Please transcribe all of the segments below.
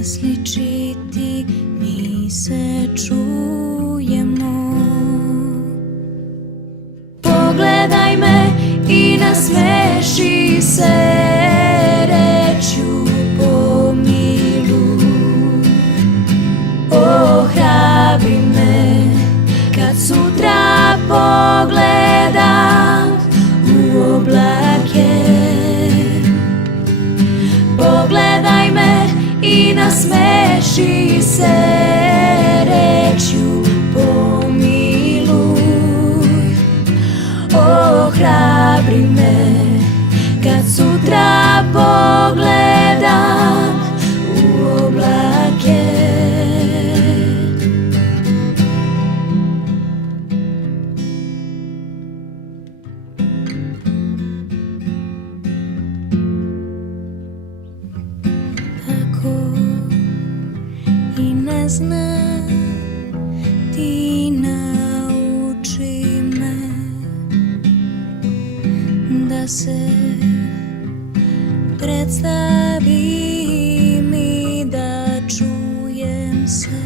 različiti mi se čujemo. Pogledaj me i nasmeši se rečju pomiluj. Ohrabri me kad sutra pogledam u oblake. Pogledaj me i nasmeši se rečju pomiluj. Ohrabri me kad sutra pogledam u oblake. I ne znam, ti nauči me da se predstavim i da čujem se,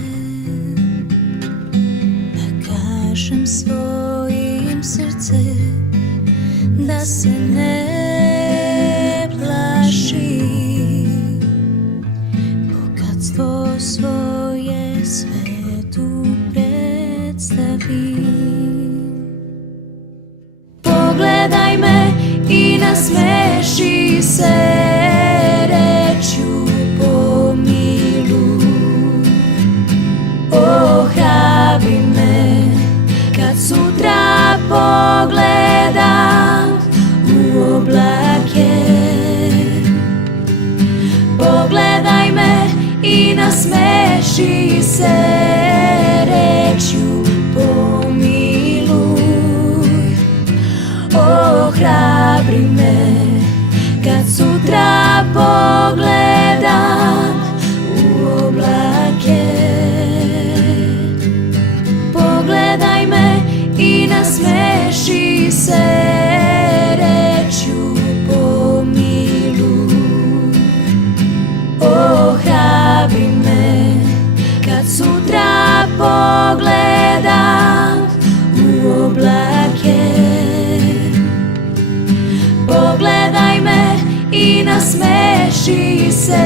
da kažem svojim srcem da se ne plašim, bogatstvo svoje svetu predstavim. Pogledaj me i nasmeši se rečju pomiluj. Ohrabri me kad sutra pogledam u oblake. Pogledaj me i nasmeši se rečju pomiluj. Ohrabri me kad sutra pogledam u oblake. Pogledaj me i nasmeši se rečju pomiluj. Ohrabri me kad sutra pogledam u oblake. Pogledaj me i nasmeši se